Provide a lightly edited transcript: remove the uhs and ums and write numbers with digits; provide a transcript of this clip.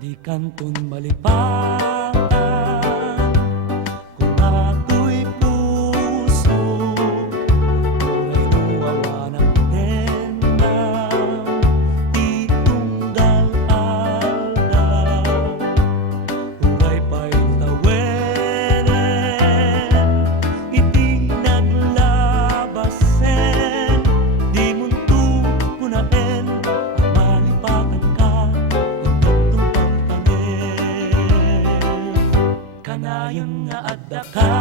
Di kanton malipatan kung ato'y puso, kulay nuwawa ng tenda, di tunggal aldaw, kulay pa'y taweren, iti naglabasen, di munto punaen, ang malipatan ka, kanayang nga adda ka.